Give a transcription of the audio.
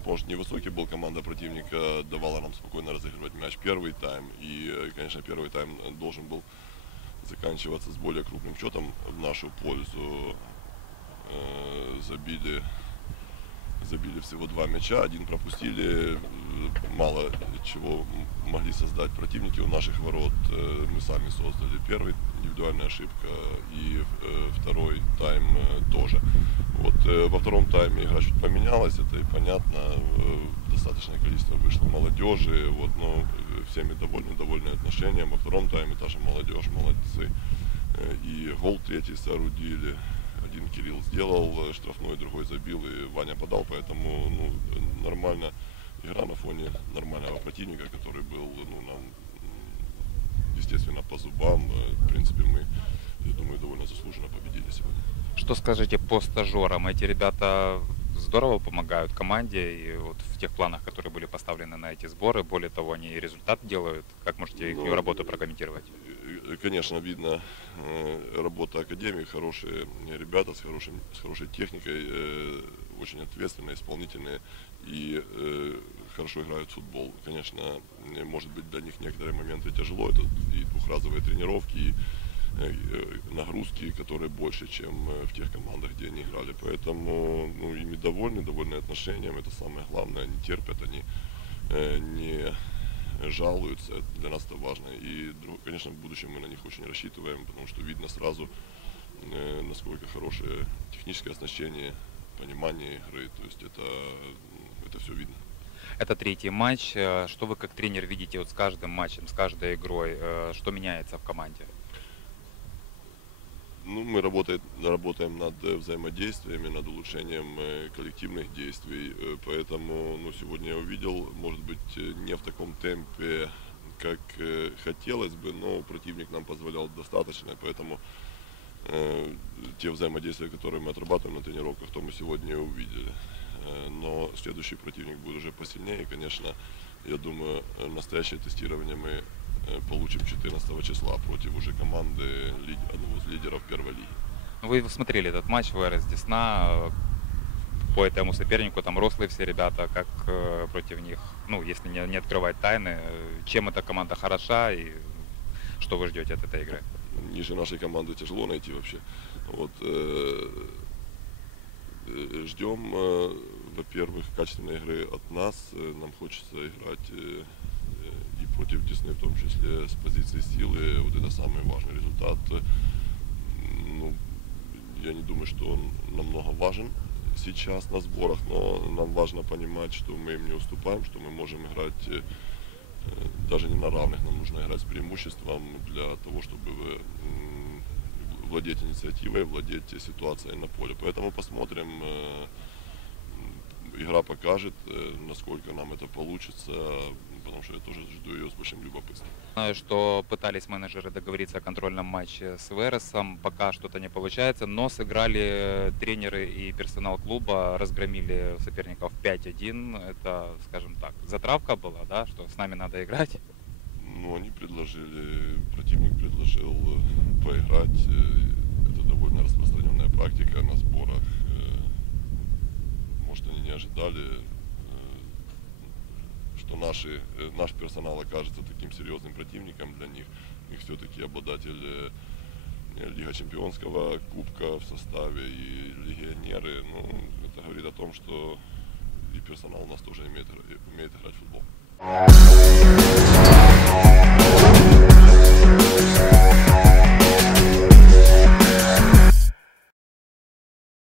мяч невысокий был, команда противника давала нам спокойно разыгрывать мяч первый тайм. И, э, конечно, первый тайм должен был заканчиваться с более крупным счетом в нашу пользу. Э, забили, забили всего два мяча, один пропустили. Э, Мало чего могли создать противники у наших ворот. Э, Мы сами создали первый индивидуальная ошибка и э, второй тайм э, тоже. Вот э, во втором тайме игра чуть поменялась, это и понятно. Э, Достаточное количество вышло молодежи, вот, но э, всеми довольны, довольны отношением. Во втором тайме та же молодежь, молодцы. И гол третий соорудили. Один Кирилл сделал штрафной, другой забил, и Ваня подал, поэтому ну, нормально игра на фоне нормального противника, который был ну, нам, естественно, по зубам. В принципе, мы, я думаю, довольно заслуженно победили сегодня. Что скажете по стажерам? Эти ребята здорово помогают команде и вот в тех планах, которые были поставлены на эти сборы. Более того, они и результат делают. Как можете их Ну, работу прокомментировать? Э, Конечно, видно э, работа академии, хорошие ребята с, хорошим, с хорошей техникой, э, очень ответственные, исполнительные и э, хорошо играют в футбол. Конечно, э, может быть для них некоторые моменты тяжело, это и двухразовые тренировки, и э, э, нагрузки, которые больше, чем э, в тех командах, где они играли. Поэтому ну, ими довольны, довольны отношением, это самое главное, они терпят, они э, не жалуются, для нас это важно. И, конечно, в будущем мы на них очень рассчитываем, потому что видно сразу, э, насколько хорошее техническое оснащение, понимание игры, то есть это, это все видно. Это третий матч. Э, Что вы как тренер видите вот с каждым матчем, с каждой игрой? Э, Что меняется в команде? Ну, мы работает, работаем над э, взаимодействиями, над улучшением э, коллективных действий, э, поэтому ну, сегодня я увидел, может быть, не в таком темпе, как хотелось бы, но противник нам позволял достаточно, поэтому э, те взаимодействия, которые мы отрабатываем на тренировках, то мы сегодня и увидели. Но следующий противник будет уже посильнее, и, конечно, я думаю, настоящее тестирование мы получим 14 числа против уже команды одного из лидеров первой лиги. Вы смотрели этот матч в РС Десна. э, По этому сопернику там рослые все ребята. Как э, против них, ну, если не, не открывать тайны, э, чем эта команда хороша и что вы ждете от этой игры? Ниже нашей команды тяжело найти вообще. Вот, э, э, ждем, э, во-первых, качественной игры от нас. Э, Нам хочется играть э, э, против Десны, в том числе с позиции силы. Вот это самый важный результат. Ну, я не думаю, что он намного важен сейчас на сборах, но нам важно понимать, что мы им не уступаем, что мы можем играть э, даже не на равных, нам нужно играть с преимуществом для того, чтобы владеть инициативой, владеть ситуацией на поле. Поэтому посмотрим, э, игра покажет, э, насколько нам это получится, потому что я тоже жду ее с большим любопытством. Знаю, что пытались менеджеры договориться о контрольном матче с Вересом, пока что-то не получается, но сыграли тренеры и персонал клуба, разгромили соперников 5-1. Это, скажем так, затравка была, да, что с нами надо играть. Ну, они предложили, противник предложил э, поиграть. э, Это довольно распространенная практика на сборах. Э, Может, они не ожидали, э, наши, э, наш персонал окажется таким серьезным противником для них. Их все-таки обладатель э, э, Лига Чемпионского кубка в составе и легионеры. Ну, это говорит о том, что и персонал у нас тоже игра- умеет играть в футбол.